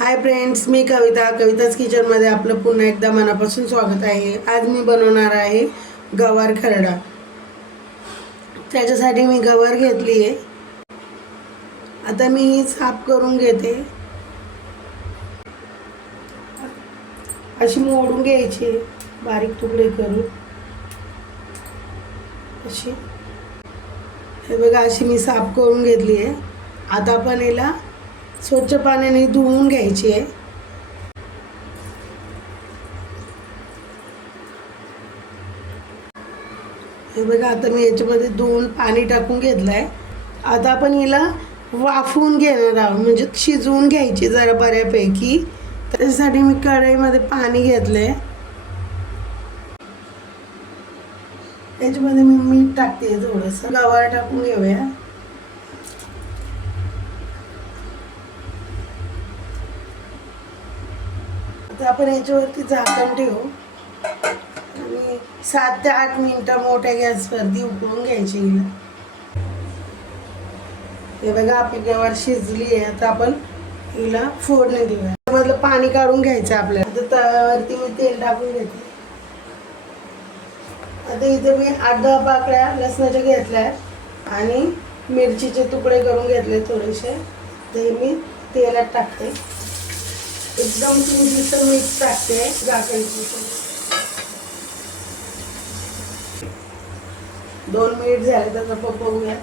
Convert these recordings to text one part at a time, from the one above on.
Hi friends, मी कविताच किचनमध्ये आपलं पुन्हा एकदा मनापासून स्वागत आहे। आज मी बनवणार आहे गवार खरडा। त्याच्यासाठी मी गवार घेतली आहे। आता मी ही साफ करून घेते। अशी मोडून घ्यायची बारीक तुकडे करून। अशी हे बघा, अशी मी साफ करून घेतली आहे। आता आपण याला स्वच्छ पाण्याने धुवून घ्यायची आहे। हे बघा, आता मी याच्यामध्ये धुवून पाणी टाकून घेतलं आहे। आता आपण हिला वाफवून घेणार आहोत, म्हणजे शिजवून घ्यायची जरा बऱ्यापैकी। त्यासाठी मी कढईमध्ये पाणी घेतलंय। याच्यामध्ये मी मीठ टाकते, थोडंसं गवार टाकून घेऊया। आता आपण याच्यावरती झाकण ठेवू आणि 7 ते 8 मिनिटं मोठ्या गॅसवरती उकळून घ्यायची हिला। हे बघा, आपली गवार शिजली आहे। आता आपण हिला फोडणी देऊया। त्यामधलं पाणी काढून घ्यायचं आपल्याला। आता तव्यावरती मी तेल टाकून घेते। आता इथे मी 8-10 पाकळ्या लसणाच्या घेतल्या आणि मिरचीचे तुकडे करून घेतले थोडेसे। ते मी तेलात टाकते। एकदम चिंचेचं मीठ टाकते, झाकायची। 2 मिनिट झाले, तर बघूया।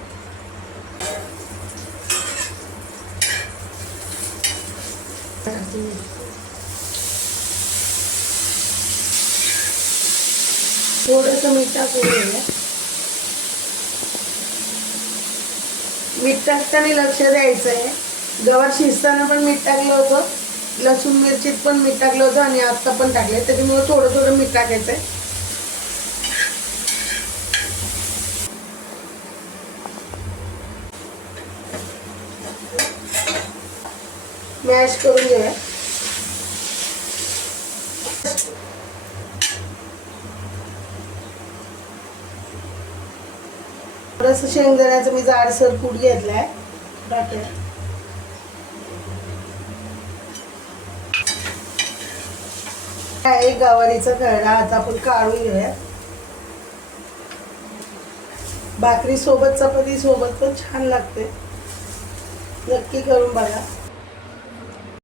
थोडंसं मीठ टाकून घेऊया। मीठ टाकताना लक्ष द्यायचं आहे। गवार शिजताना पण मीठ टाकलं होतं, लसूण मिरचीत पण मीठ टाकलं होतं आणि आता पण टाकले। त्याच्यामुळे थोडं थोडं मीठ टाकायचं आहे। मॅश करून घेऊया। थोडंसं शेंगदाण्याचं मी जाडसर कूट घेतलाय, टाकूया। आहे गवारीचा खरडा। आता आपण काढून घेऊया। भाकरी सोबत, चपाती सोबत पण छान लागते। नक्की करून बघा।